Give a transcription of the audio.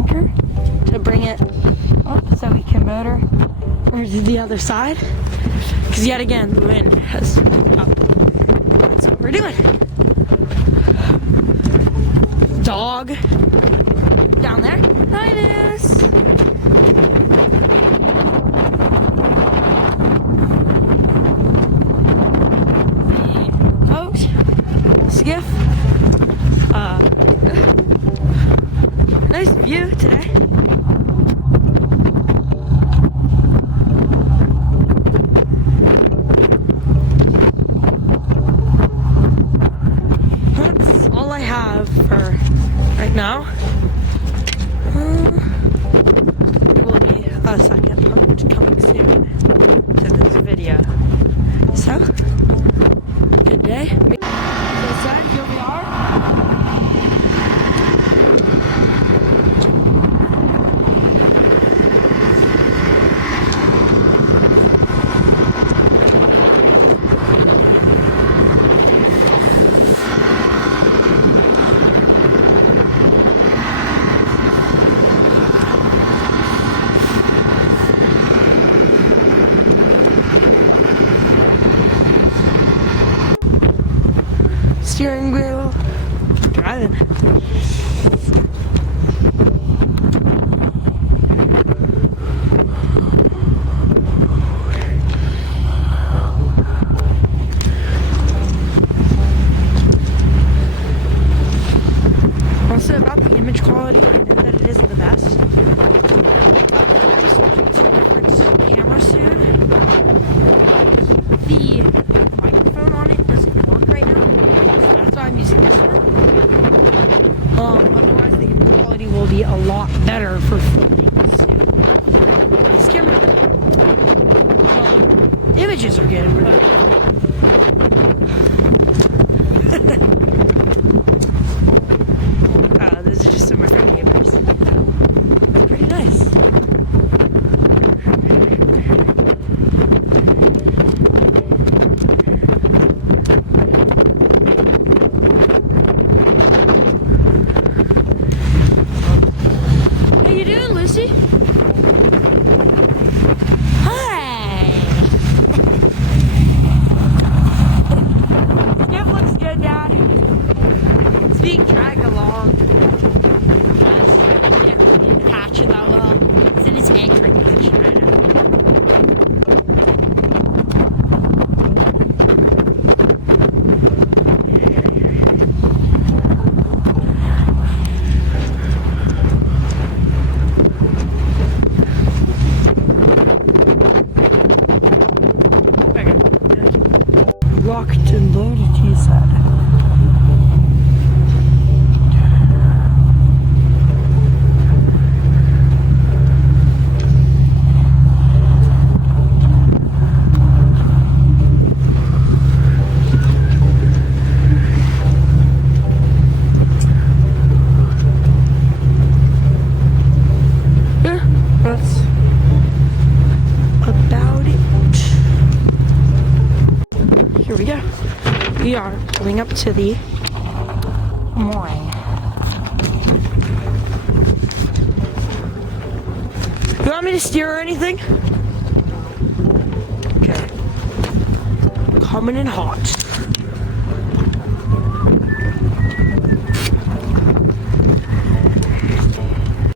anchor to bring it up so we can motor over to the other side. Because yet again, the wind has picked up. That's what we're doing. Dog down there. Linus. The boat, skiff. Nice view today. That's all I have for right now. There will be a second boat coming soon to this video. So, good day. Inside, here we are. Steering wheel, driving. Also about the image quality, I know that it isn't the best. Switching to different camera soon. The microphone on it doesn't work right now. That's why I'm using this one. Otherwise the image quality will be a lot better for filming soon. This camera, images are good. Those are just some of my friend neighbors. Pretty nice. How you doing, Lucy? Hi. It looks good, Dad. It's being dragged along. I can't really attach it that well. It's in its anchoring position right now. Locked and loaded, he said. Yeah, that's about it. Here we go. We are pulling up to the mooring. You want me to steer or anything? Okay. Coming in hot.